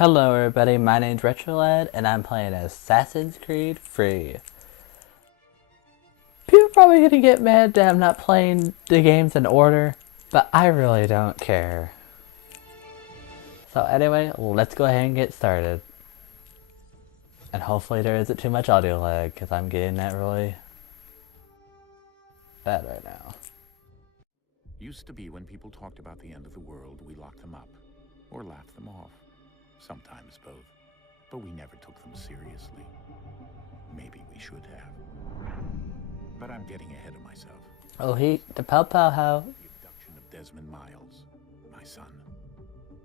Hello everybody, my name's RetroLad and I'm playing Assassin's Creed Free. People are probably gonna get mad that I'm not playing the games in order, but I really don't care. So anyway, let's go ahead and get started. And hopefully there isn't too much audio lag, because I'm getting that really bad right now. Used to be when people talked about the end of the world, we locked them up, or laughed them off. Sometimes both, but we never took them seriously. Maybe we should have. But I'm getting ahead of myself. Oh, the pow pow how. The abduction of Desmond Miles, my son.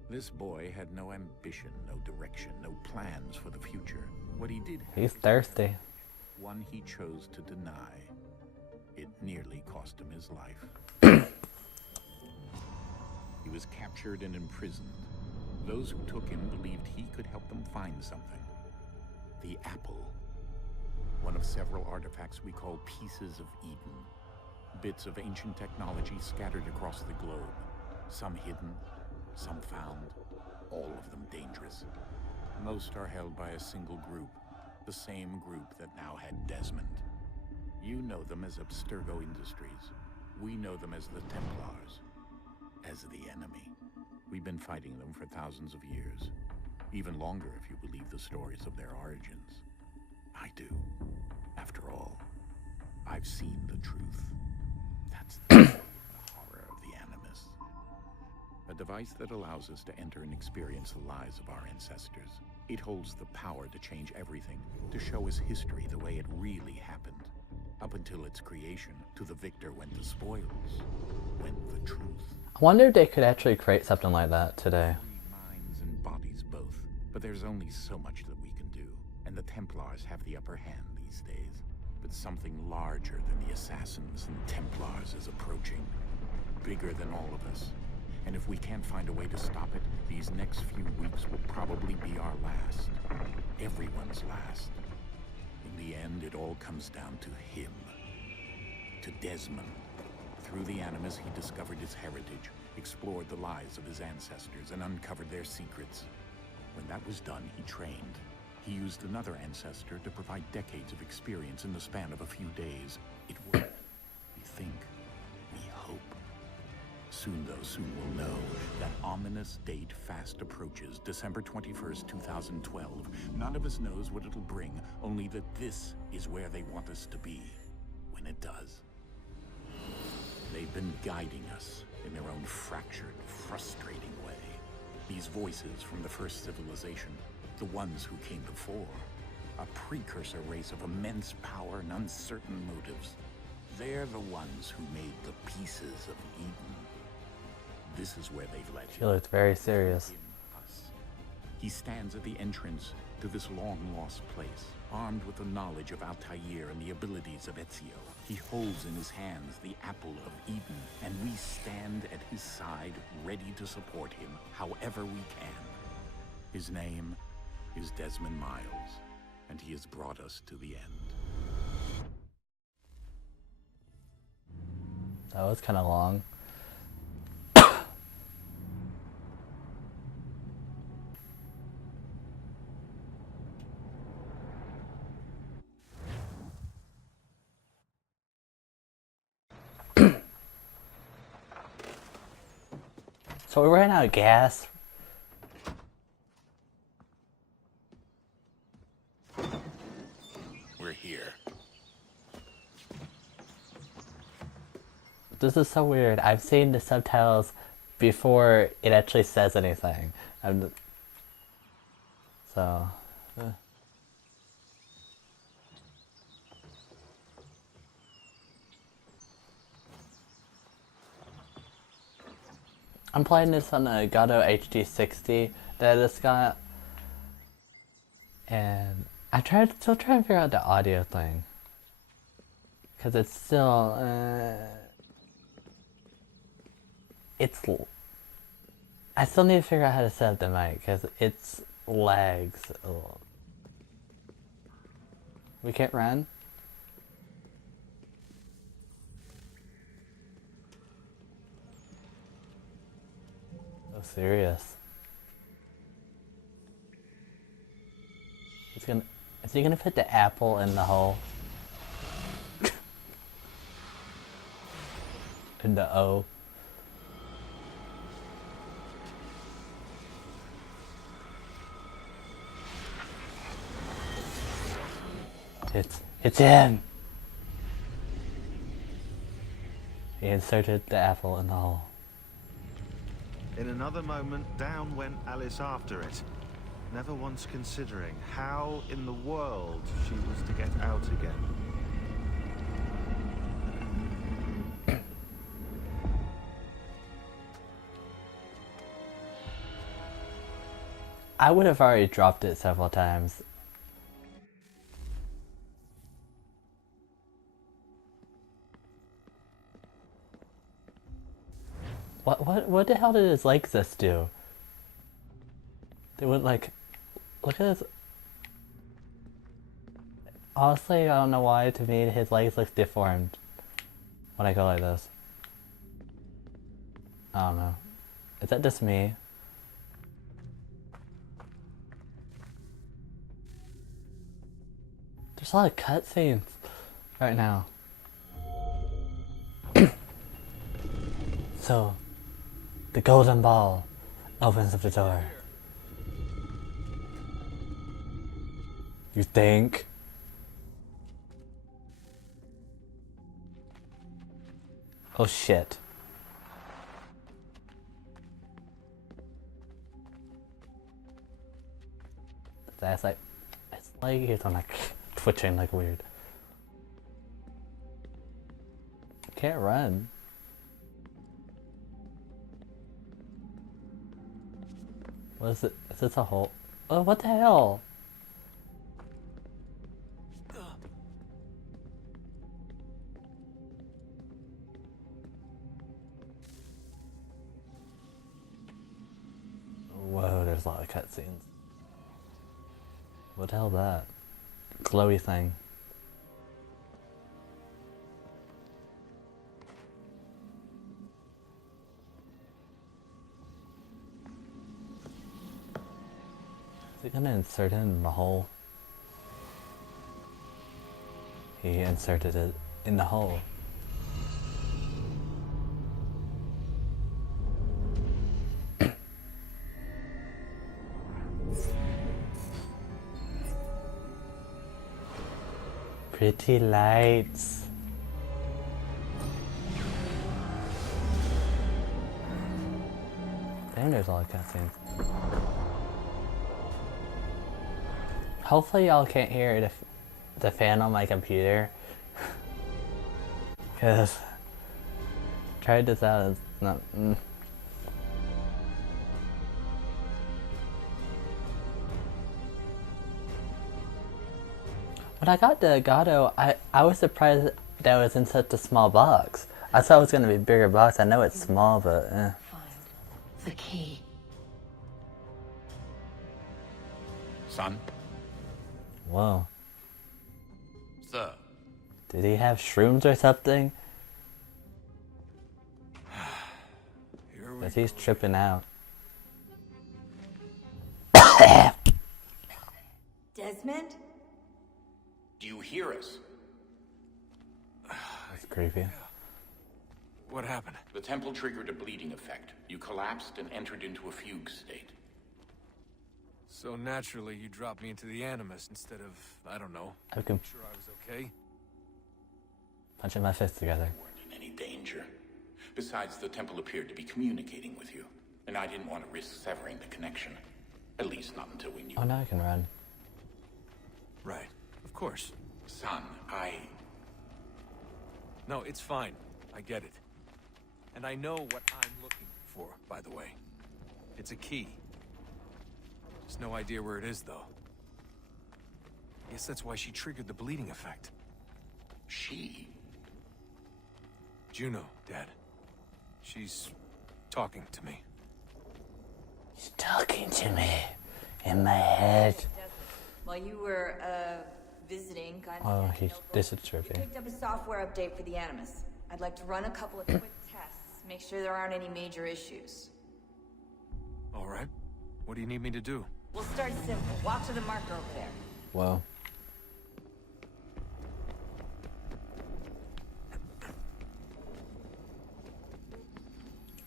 This boy had no ambition, no direction, no plans for the future. What he did have, He's thirsty. one he chose to deny. It nearly cost him his life. He was captured and imprisoned. Those who took him believed he could help them find something. The apple. One of several artifacts we call pieces of Eden. Bits of ancient technology scattered across the globe. Some hidden, some found, all of them dangerous. Most are held by a single group, the same group that now had Desmond. You know them as Abstergo Industries. We know them as the Templars, as the enemy. We've been fighting them for thousands of years. Even longer if you believe the stories of their origins. I do. After all, I've seen the truth. That's the horror of the Animus. A device that allows us to enter and experience the lives of our ancestors. It holds the power to change everything, to show us history the way it really happened. Up until its creation, to the victor went the spoils, went the truth. I wonder if they could actually create something like that today. Minds and bodies both, but there's only so much that we can do, and the Templars have the upper hand these days. But something larger than the Assassins and Templars is approaching, bigger than all of us. And if we can't find a way to stop it, these next few weeks will probably be our last. Everyone's last. In the end, it all comes down to him. To Desmond. Through the Animus, he discovered his heritage, explored the lives of his ancestors, and uncovered their secrets. When that was done, he trained. He used another ancestor to provide decades of experience in the span of a few days. It worked. We think. We hope. Soon we'll know. That ominous date fast approaches, December 21st, 2012. None of us knows what it'll bring, only that this is where they want us to be, when it does. They've been guiding us in their own fractured, frustrating way. These voices from the first civilization, the ones who came before, a precursor race of immense power and uncertain motives. They're the ones who made the pieces of Eden. This is where they've led you. She looks very serious. He stands at the entrance to this long-lost place, armed with the knowledge of Altair and the abilities of Ezio. He holds in his hands the apple of Eden, and we stand at his side, ready to support him however we can. His name is Desmond Miles, and he has brought us to the end. That was kind of long. So we ran out of gas. We're here. This is so weird. I've seen the subtitles before it actually says anything. So... I'm playing this on the Gato HD60 that I just got, and still trying to figure out the audio thing, cause it's still I still need to figure out how to set up the mic, cause it's lags a little. We can't run. So serious. Is he gonna put the apple in the hole? In the O. It's in! He inserted the apple in the hole. In another moment, down went Alice after it, never once considering how in the world she was to get out again. I would have already dropped it several times. What the hell did his legs just do? They went like, look at his. Honestly, I don't know why. To me, his legs look deformed when I go like this. I don't know. Is that just me? There's a lot of cutscenes right now. So, the golden ball opens up the door. You think? Oh shit. That's like, it's like he's on like twitching like weird. Can't run. What is it? Is this a hole? Oh, what the hell? Whoa, there's a lot of cutscenes. What the hell is that? Glowy thing. Is he gonna insert it in the hole? He inserted it in the hole. Pretty lights. Damn, there's a lot of cutscenes. Hopefully y'all can't hear the fan on my computer. Cause tried this out, it's not. When I got the Elgato, I was surprised that it was in such a small box. I thought it was gonna be a bigger box. I know it's small, but eh. The key. Son? Whoa. Sir. Did he have shrooms or something? Cause he's tripping out. Desmond? Do you hear us? That's creepy. What happened? The temple triggered a bleeding effect. You collapsed and entered into a fugue state. So naturally, you dropped me into the Animus instead of, I don't know. I can Sure I was okay? punching my fists together. You weren't in any danger. Besides, the temple appeared to be communicating with you, and I didn't want to risk severing the connection. At least not until we knew. Oh, now I can run. Right. Of course. Son, No, it's fine. I get it. And I know what I'm looking for, by the way. It's a key. Just no idea where it is, though. Guess that's why she triggered the bleeding effect. She? Juno, Dad. She's talking to me. He's talking to me in my head. While you were, visiting Oh, this is you trippy. picked up a software update for the Animus. I'd like to run a couple of quick tests, make sure there aren't any major issues. All right. What do you need me to do? We'll start simple. Walk to the marker over there. Whoa.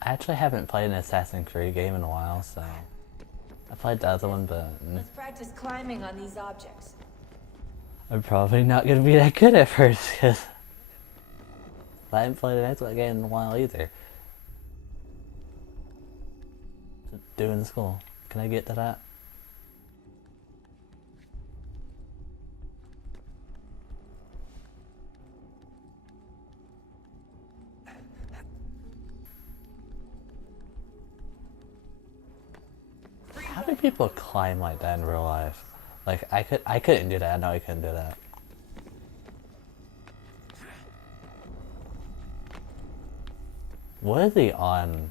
I actually haven't played an Assassin's Creed game in a while, so I played the other one, but Let's practice climbing on these objects. I'm probably not gonna be that good at first because I haven't played an Xbox game in a while either. Doing school. Can I get to that? How do people climb like that in real life? Like I couldn't do that. I know I couldn't do that. What is he on?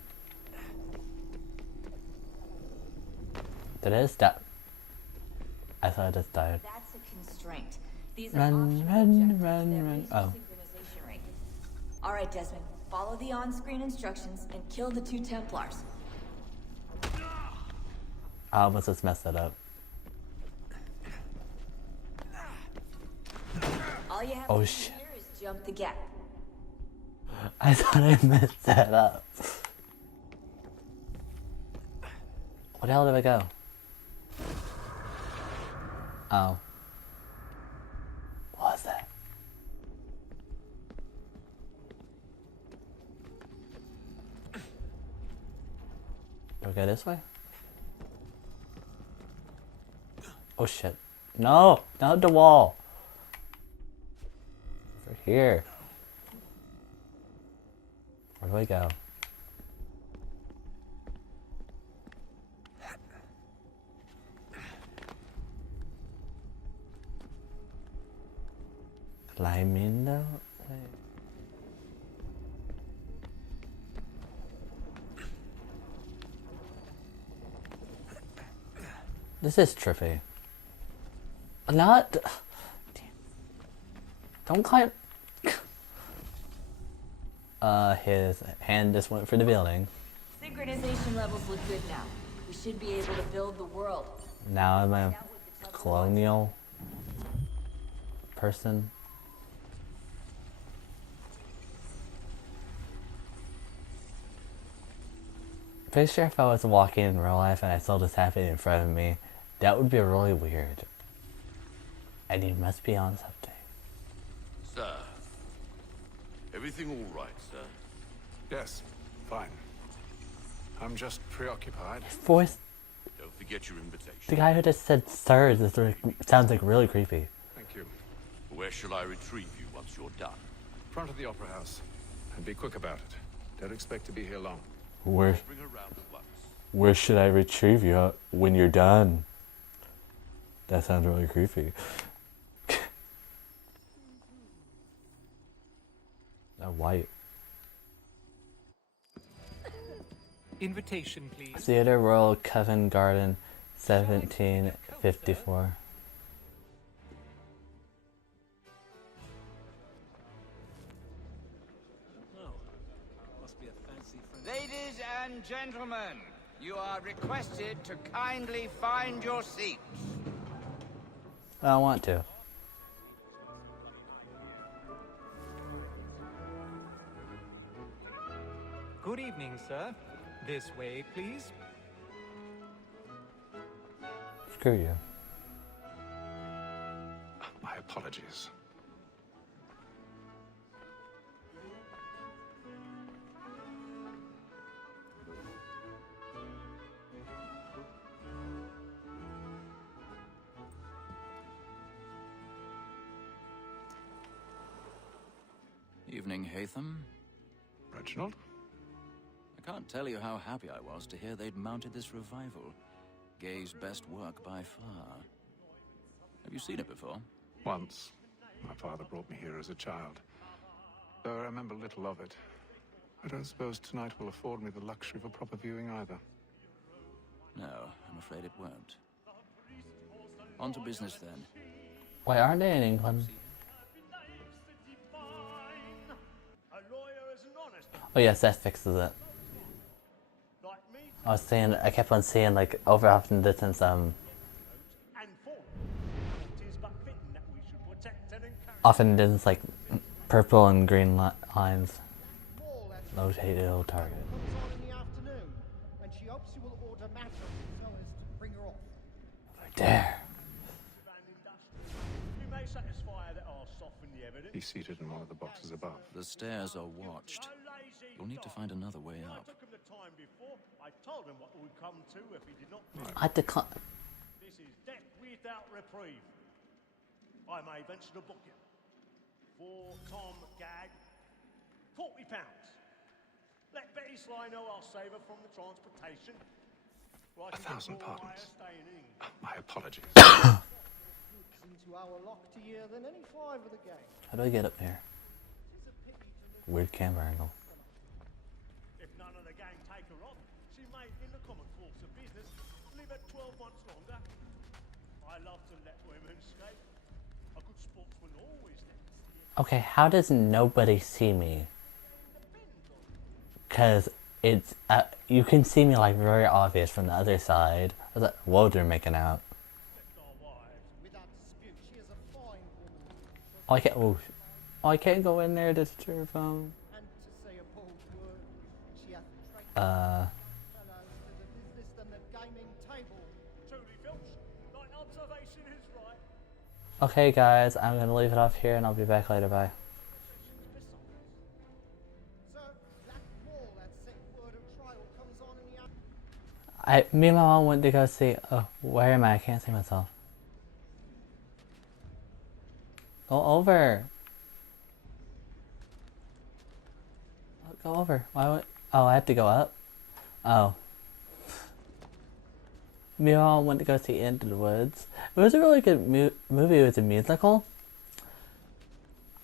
Did I just die? I thought I just died. That's a constraint. These Run, are optional run, objectives run, that run. reach the Oh. synchronization rate. All right, Desmond. Follow the on-screen instructions and kill the 2 Templars. I almost just messed that up. All you have Oh, to do shit. here is jump the gap. I thought I messed that up. Where the hell did I go? Oh. What was that? Do I go this way? Oh shit. No! Not the wall! Over here. Where do I go? Climbing though? This is trippy. Not. Don't climb. His hand just went for the building. Synchronization levels look good now. We should be able to build the world. Now I'm a colonial person. Pretty sure if I was walking in real life and I saw this happening in front of me, that would be really weird. And you must be on something. Sir, everything all right, sir? Yes, fine. I'm just preoccupied. Voice, Don't forget your invitation. the guy who just said sir is like, sounds like really creepy. Thank you. Where shall I retrieve you once you're done? Front of the Opera House. And be quick about it. Don't expect to be here long. Where Bring her round at once. where should I retrieve you when you're done? That sounds really creepy. A white. Invitation, please. Theater Royal Covent Garden, 1754. Ladies and gentlemen, you are requested to kindly find your seats. I don't want to. Good evening, sir. This way, please. Screw you. My apologies. Evening, Hatham. Reginald? I can't tell you how happy I was to hear they'd mounted this revival. Gay's best work by far. Have you seen it before? Once. My father brought me here as a child. Though I remember little of it. I don't suppose tonight will afford me the luxury of a proper viewing either. No, I'm afraid it won't. On to business then. Why aren't they in England? Oh yes, that fixes it. I was saying, I kept on seeing like over off in the distance, Often it is like purple and green lines. Located target. Right there. He's seated in one of the boxes above. The stairs are watched. You'll need to find another way up. I decline. This is death without reprieve. I may venture to book you. For Tom Gag, £40. Let Betty Sly know I'll save her from the transportation. 1,000 pardons. My apologies. How do I get up here? Weird camera angle. If none of the gang take her on, she may, in the common course of business, live at 12 months longer. I love to let women escape. A good sportsman always lets. Okay, how does nobody see me? Cause it's you can see me like very obvious from the other side. I was like, whoa, they're making out. Oh, I can't. Oh, I can't go in there to disturb them. Okay, guys, I'm gonna leave it off here, and I'll be back later. Bye. Me and my mom went to go see. Oh, where am I? I can't see myself. Go over. Go over. Why would? Oh, I have to go up. Oh. Me and my mom went to go see Into the Woods. It was a really good movie. It was a musical.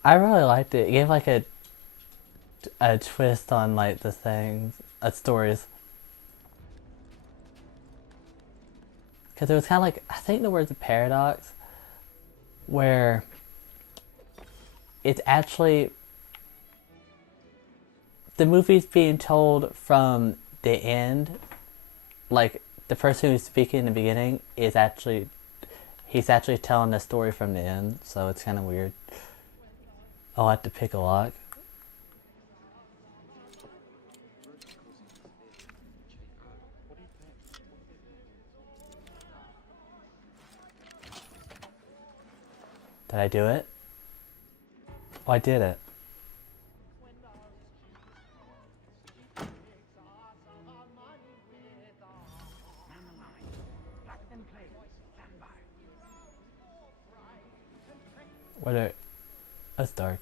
I really liked it. It gave like a twist on like the things, stories. Because it was kind of like, I think the word's a paradox, where it's actually, the movie's being told from the end, like the person who's speaking in the beginning is actually, he's actually telling the story from the end, so it's kind of weird. I'll have to pick a lock. Did I do it? Oh, I did it. What are... That's dark.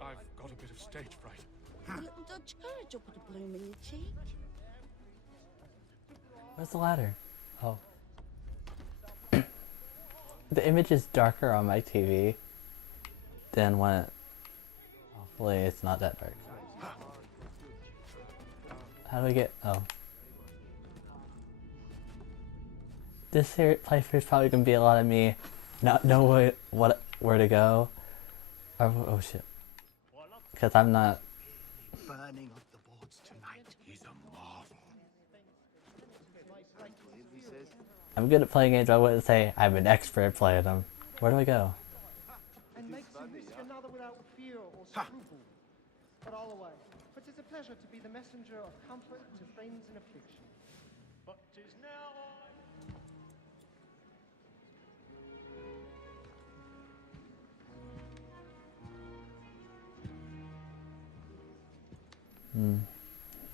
I've got a bit of stage fright. A little Dutch courage will put a bloom in your cheek. Where's the ladder? Oh. The image is darker on my TV than when... Hopefully it's not that dark. How do I get... Oh. This here playthrough is probably going to be a lot of me not know where to go. Oh shit. Because I'm not... Burning of the boards tonight. He's a marvel. I'm good at playing games, but I wouldn't say I'm an expert at playing them. Where do I go? And makes you risk another without fear or scruple. But all away. But 'tis a pleasure to be the messenger of comfort to friends in affliction. But 'tis now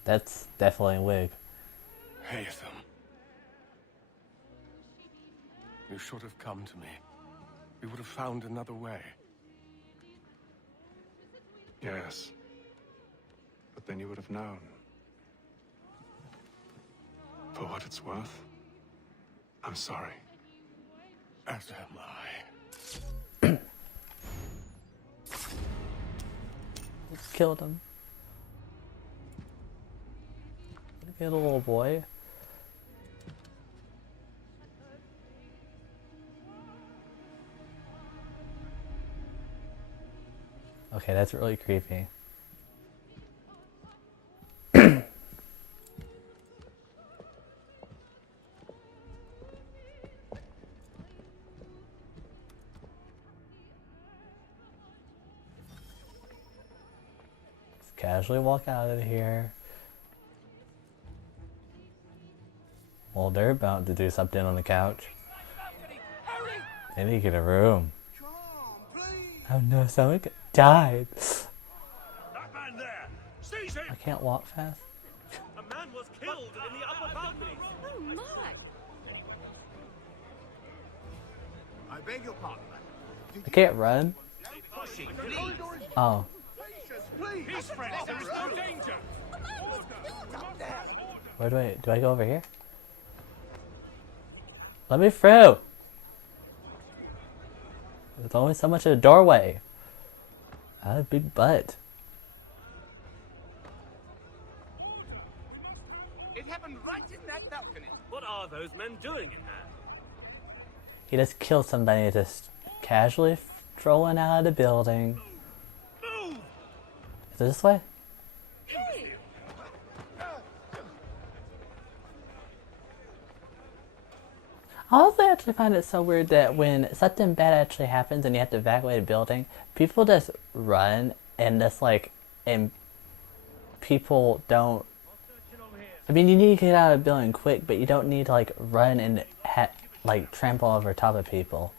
That's definitely a wig. Haytham. You should have come to me. We would have found another way. Yes. But then you would have known. For what it's worth, I'm sorry. As am I. Killed him. Get a little boy. Okay, that's really creepy. casually walk out of here. Well, they're about to do something on the couch. They need to get a room. Oh no, someone died. That man there! Seize him! I can't walk fast. A man was killed in the upper balcony! Oh my! I beg your pardon. I can't run. Oh. Please, friends, there is no danger! Where do I go over here? Let me through! There's only so much of a doorway. I have a big butt. It happened right in that balcony. What are those men doing in there? He just killed somebody just casually strolling out of the building. Move! Is it this way? I also actually find it so weird that when something bad actually happens and you have to evacuate a building, people just run and just like, and people don't. I mean, you need to get out of the building quick, but you don't need to like run and like trample over top of people.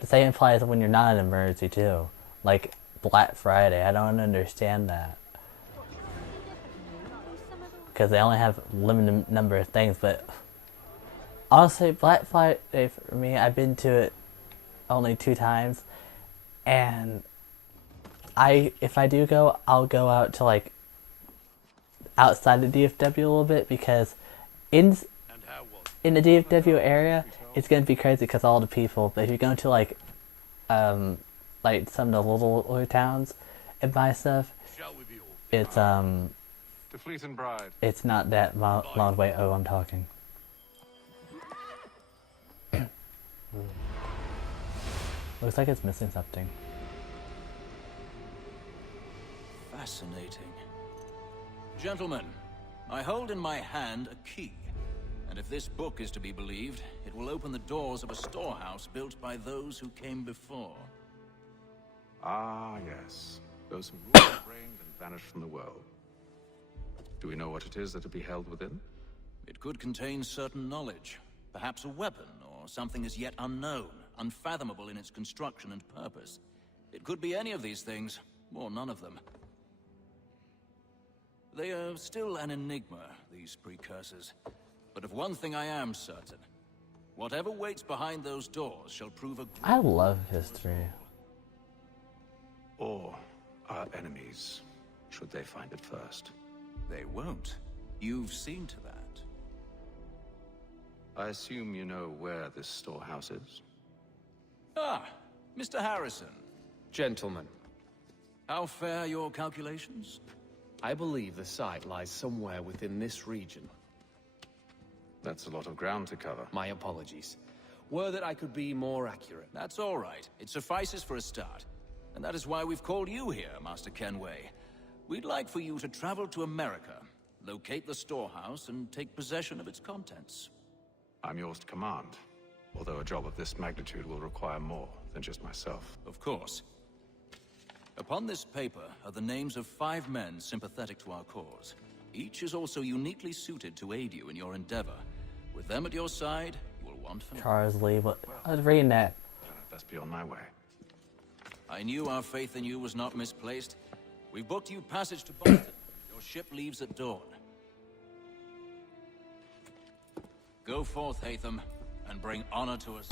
The same applies when you're not in an emergency too, like Black Friday. I don't understand that because they only have limited number of things, but. Honestly, Black Friday for me, I've been to it only 2 times, and if I do go, I'll go out to like outside the DFW a little bit because in the DFW area, it's gonna be crazy because all the people. But if you go to like some of the little towns and buy stuff, it's To Fleet and Bride. it's not that long way. Oh, I'm talking. Looks like it's missing something. Fascinating. Gentlemen, I hold in my hand a key. And if this book is to be believed, it will open the doors of a storehouse built by those who came before. Ah, yes. Those who ruled and reigned and vanished from the world. Do we know what it is that will be held within? It could contain certain knowledge. Perhaps a weapon, or something as yet unknown, unfathomable in its construction and purpose. It could be any of these things, or none of them. They are still an enigma, these precursors. But of one thing I am certain. Whatever waits behind those doors shall prove a... I love history. Or our enemies, should they find it first. They won't. You've seen to that. I assume you know where this storehouse is? Ah, Mr. Harrison. Gentlemen, How fare your calculations? I believe the site lies somewhere within this region. That's a lot of ground to cover. My apologies. Were that I could be more accurate. That's all right. It suffices for a start. And that is why we've called you here, Master Kenway. We'd like for you to travel to America, locate the storehouse, and take possession of its contents. I'm yours to command, although a job of this magnitude will require more than just myself. Of course. Upon this paper are the names of 5 men sympathetic to our cause. Each is also uniquely suited to aid you in your endeavor. With them at your side, you will want for... Charles Lee, what? I was reading that. I'd best be on my way. I knew our faith in you was not misplaced. We booked you passage to Boston. Your ship leaves at dawn. Go forth, Hatham, and bring honor to us.